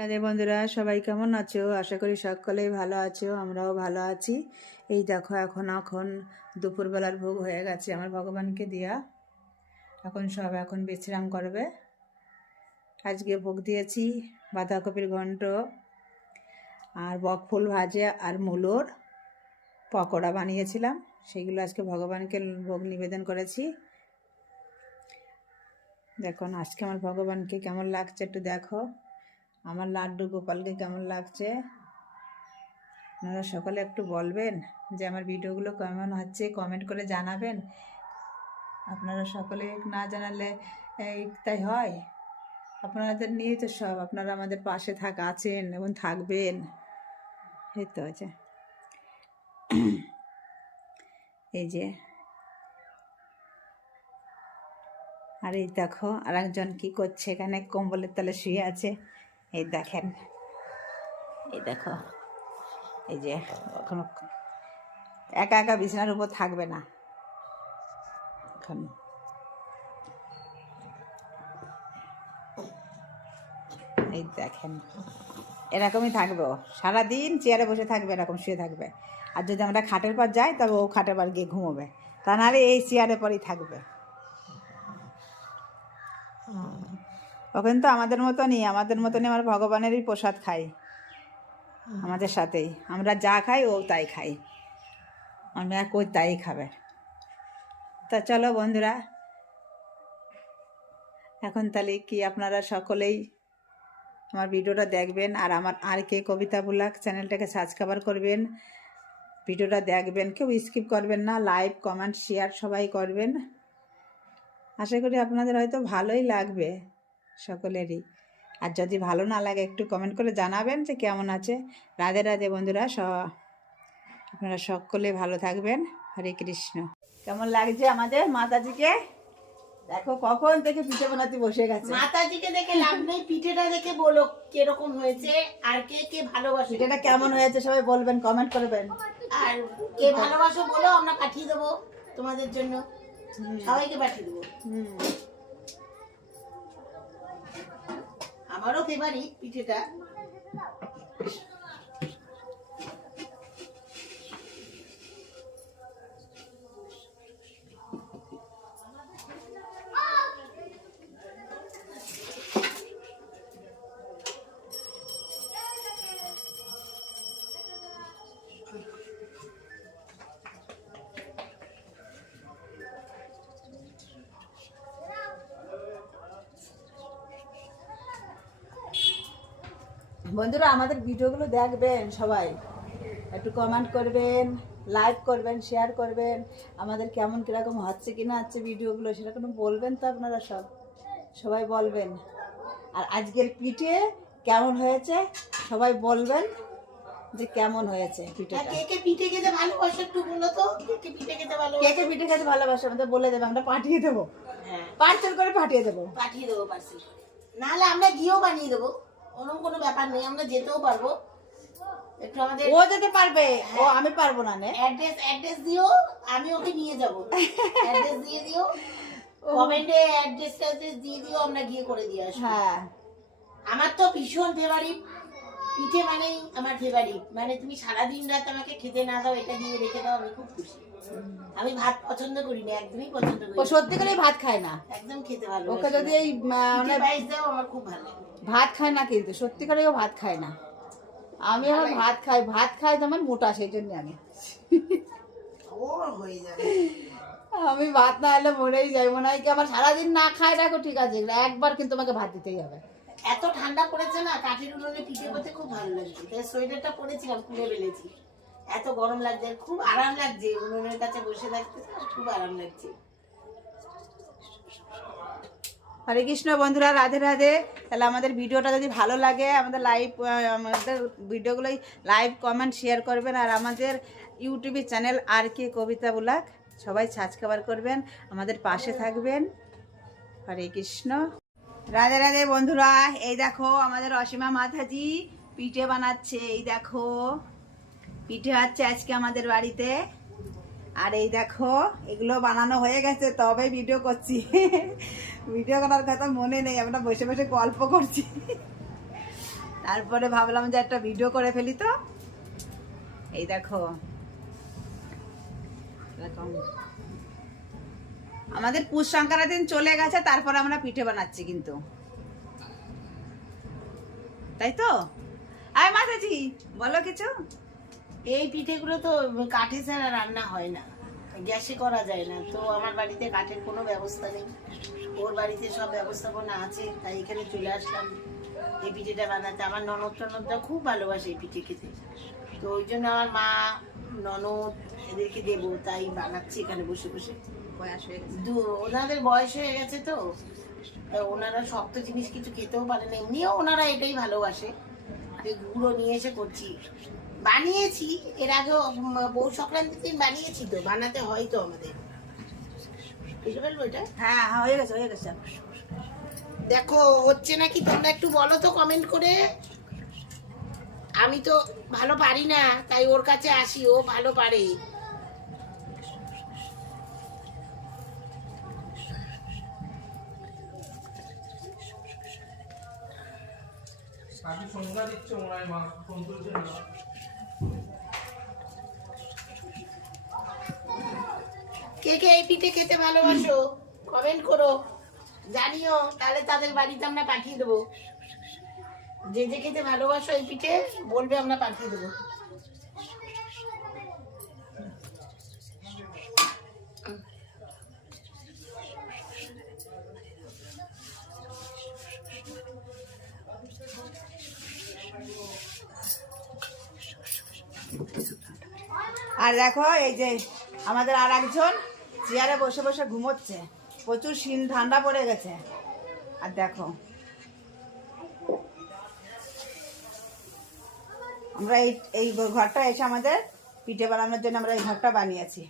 রাধে বন্ধুরা, সবাই কেমন আছো? আশা করি সকলেই ভালো আছো, আমরাও ভালো আছি। এই দেখো এখন দুপুরবেলার ভোগ হয়ে গেছে আমার ভগবানকে দিয়া। এখন বিশ্রাম করবে। আজকে ভোগ দিয়েছি বাঁধাকপির ঘন্ট আর বকফুল ভাজা আর মূলোর পকোড়া বানিয়েছিলাম, সেগুলো আজকে ভগবানকে ভোগ নিবেদন করেছি। দেখুন আজকে আমার ভগবানকে কেমন লাগছে একটু দেখো, আমার লাড্ডু গোপালকে কেমন লাগছে। আপনারা সকলে একটু বলবেন যে আমার ভিডিওগুলো কেমন হচ্ছে, কমেন্ট করে জানাবেন। আপনারা সকলে না জানালে তাই হয়, আপনাদের নিয়ে তো সব, আপনারা আমাদের পাশে আছেন এবং থাকবেন। এই তো আছে, এই যে। আর এই দেখো আর একজন কী করছে, এখানে কম্বলের তলে শুয়ে আছে। এই দেখেন, এই দেখো, এই যে এখন একা একা বিছানার উপর থাকবে না এখন। এই দেখেন এরকমই থাকবে, ও সারাদিন চেয়ারে বসে থাকবে, এরকম শুয়ে থাকবে। আর যদি আমরা খাটের পর যাই তবে ও খাটের পর গিয়ে ঘুমোবে, তা নাহলে এই চেয়ারের পরই থাকবে। ও কিন্তু আমাদের মতনই আমার ভগবানেরই প্রসাদ খাই, আমাদের সাথেই। আমরা যা খাই ও তাই খাই, আমরা কই তাই খাবে। তা চলো বন্ধুরা, এখন তাহলে কি আপনারা সকলেই আমার ভিডিওটা দেখবেন, আর আমার আর.কে কবিতা ব্লগ চ্যানেলটাকে সাবস্ক্রাইব করবেন, ভিডিওটা দেখবেন, কেউ স্কিপ করবেন না, লাইক কমেন্ট শেয়ার সবাই করবেন। আশা করি আপনাদের হয়তো ভালোই লাগবে সকলেরই। আর যদি ভালো না লাগে একটু কমেন্ট করে জানাবেন যে কেমন আছে। রাধে রাধে বন্ধুরা, আপনারা সকলে ভালো থাকবেন। হরে কৃষ্ণ। কেমন লাগছে আমাদের মাতাজিকে? দেখো কখন থেকে পিঠে বানাতে বসে গেছে। মাতাজিকে দেখে লাভ নেই, পিঠেটা দেখে বলো কিরকম হয়েছে, আর কে কে ভালোবাসে। পিঠেটা কেমন হয়েছে সবাই বলবেন, কমেন্ট করবেন। আর কে ভালোবাসো বলো, আমরা পাঠিয়ে দেবো তোমাদের জন্য, সবাইকে পাঠিয়ে দেবো। আমারও ফেভারিট পিঠেটা। বন্ধুরা আমাদের ভিডিওগুলো দেখবেন, সবাই একটু কমেন্ট করবেন, লাইক করবেন, শেয়ার করবেন। আমাদের কেমন কীরকম হচ্ছে কি না হচ্ছে ভিডিওগুলো সেরকম বলবেন তো, আপনারা সবাই বলবেন। আর আজকের পিঠে কেমন হয়েছে সবাই বলবেন যে কেমন হয়েছে পিঠেটা। কে কে পিঠে খেতে ভালোবাসে একটু বলো তো, কে কে পিঠে খেতে ভালোবাসে। কে কে পিঠে খেতে ভালোবাসে আমাদের বলে দেবে, আমরা পাঠিয়ে দেবো, হ্যাঁ পার্সেল করে পাঠিয়ে দেবো। পাঠিয়ে দেবো পার্সেল করে, নাহলে আমরা গিয়েও বানিয়ে দেবো, ওরকম কোনো ব্যাপার নেই, আমরা যেতেও পারবো। একটু আমাদের ও যেতে পারবে, ও আমি পারবো না। অ্যাড্রেস দিও, আমি ওকে নিয়ে যাব। অ্যাড্রেস দিয়ে দিও, কমেন্টে অ্যাড্রেস দিয়ে দিও, আমরা গিয়ে করে দিয়ে আসবো। হ্যাঁ আমার তো ভীষণ ফেভারিট পিঠে, মানেই আমার ফেভারিট। মানে তুমি সারাদিন রাত আমাকে খেতে না দাও, এটা দিয়ে রেখে দাও, আমি খুব খুশি। আমি ভাত পছন্দ করি না, একদমই পছন্দ করি ও সত্যি করে ভাত খায় না, একদম খেতে ভালো। ওকে যদি এই পায়েস দাও আমার খুব ভালো লাগে। ভাত খায় না, কিন্তু সত্যি করে ও ভাত খায় না। আমি আমার ভাত খাই তো আমার মোটা, সেই জন্য ও হয়ে যাবে। আমি ভাত না এলে মরেই যাই, মনে হয় কি আমার সারাদিন না খাই রাখো ঠিক আছে, একবার কিন্তু আমাকে ভাত দিতেই হবে। এত ঠান্ডা পড়েছে না, কাঠের উনুনে পিঠে করতে খুব ভালো লাগছে। তাই সোয়েটারটা পরেছিলাম, খুলে ফেলেছি, এত গরম লাগছে, খুব আরাম লাগছে উনুনের কাছে বসে থাকতে, খুব আরাম লাগছে। হরে কৃষ্ণ বন্ধুরা, রাধে রাধে। তাহলে আমাদের ভিডিওটা যদি ভালো লাগে আমাদের ভিডিওগুলোই লাইভ কমেন্ট শেয়ার করবেন। আর আমাদের ইউটিউবে চ্যানেল আর.কে কবিতা ব্লগ সবাই সাবস্ক্রাইব করবেন, আমাদের পাশে থাকবেন। হরে কৃষ্ণ। রাধে রাধে বন্ধুরা, এই দেখো আমাদের অসীমা মাতাজি পিঠে বানাচ্ছে। এই দেখো পিঠে হচ্ছে আজকে আমাদের বাড়িতে। আর এই দেখো এগুলো বানানো হয়ে গেছে, তবে ভিডিও করছি। ভিডিও করার কথা মনে নেই, আমরা বসে বসে গল্প করছি। তারপরে ভাবলাম যে একটা ভিডিও করে ফেলি। তো এই দেখো এরকম আমাদের পুষ সংক্রান্তির দিন চলে গেছে, তারপর আমরা পিঠে বানাচ্ছি কিন্তু, তাই তো? আয় মাতাজি বলো কিছু। এই পিঠেগুলো তো কাঠে ছাড়া রান্না হয় না, গ্যাসে করা যায় না। তো আমার বাড়িতে কাঠের কোনো ব্যবস্থা নেই, ওর বাড়িতে সব ব্যবস্থাপনা আছে, তাই এখানে চলে আসলাম এই পিঠেটা বানাতে। আমার ননদ টনদরা খুব ভালোবাসে এই পিঠে খেতে, তো ওই জন্য আমার মা ননদ এদেরকে দেবো, তাই বানাচ্ছি এখানে বসে বসে। বয়স হয়ে গেছে। ওনাদের বয়স হয়ে গেছে তো, তা ওনারা শক্ত জিনিস কিছু খেতেও পারে না, এমনিও ওনারা এটাই ভালোবাসে। যে গুঁড়ো নিয়ে এসে করছি, বানিয়েছি এর আগেও, বউ সংক্রান্তির দিন বানিয়েছি, তো বানাতে হয় তো আমাদের, বুঝতে পারবো এটা। হ্যাঁ হ্যাঁ হয়ে গেছে হয়ে গেছে। দেখো হচ্ছে নাকি, তোমরা একটু বলো তো কমেন্ট করে। আমি তো ভালো পারি না, তাই ওর কাছে আসি, ও ভালো পারে। সংজ্ঞা দিচ্ছে মনে হয়, মা ফোন তুলছে না। কে কে এই পিঠে খেতে ভালোবাসো কমেন্ট করো, জানিও, তাহলে তাদের বাড়িতে আমরা পাঠিয়ে দেবো। যে যে খেতে ভালোবাসো এই পিঠে বলবে, আমরা পাঠিয়ে দেবো। আর দেখো এই যে আমাদের আর একজন চেয়ারে বসে বসে ঘুমোচ্ছে, প্রচুর শীত ঠান্ডা পড়ে গেছে। আর দেখো আমরা এই ঘরটা এসে আমাদের পিঠে বানানোর জন্য আমরা এই ঘরটা বানিয়েছি।